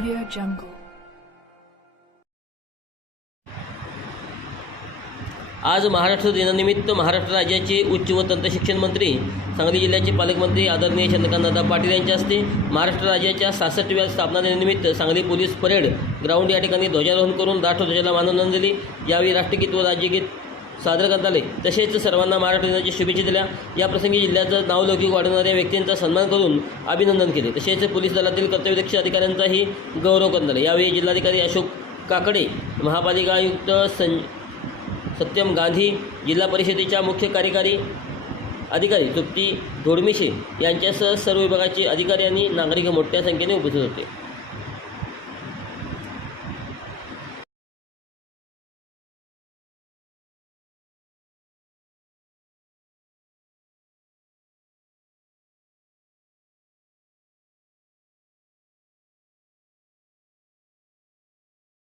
Audio Jungle. आज महाराष्ट्र दिनानिमित्त महाराष्ट्र राज्याचे उच्च व तंत्र शिक्षण मंत्री सांगली जिल्ह्याचे पालकमंत्री आदरणीय चंद्रकांत दादा पाटील यांच्या हस्ते महाराष्ट्र राज्याच्या सासष्टव्या स्थापना दिनानिमित्त सांगली पोलीस परेड ग्राउंड या ठिकाणी ध्वजारोहण करून राष्ट्रध्वजाला मानवंदन दिली यावेळी राष्ट्रगीत व राज्यगीत सादर करण्यात आले. तसेच सर्वांना महाराष्ट्र दिनाची शुभेच्छा दिल्या. याप्रसंगी जिल्ह्याचं नावलौकिक वाढवणाऱ्या व्यक्तींचा सन्मान करून अभिनंदन केले. तसेच पोलीस दलातील कर्तव्यदक्ष अधिकाऱ्यांचाही गौरव करण्यात आला. यावेळी जिल्हाधिकारी अशोक काकडे महापालिका आयुक्त सं सत्यम गांधी जिल्हा परिषदेच्या मुख्य कार्यकारी अधिकारी तृप्ती धोडमिशे यांच्यासह सर्व विभागाचे अधिकारी आणि नागरिक मोठ्या संख्येने उपस्थित होते.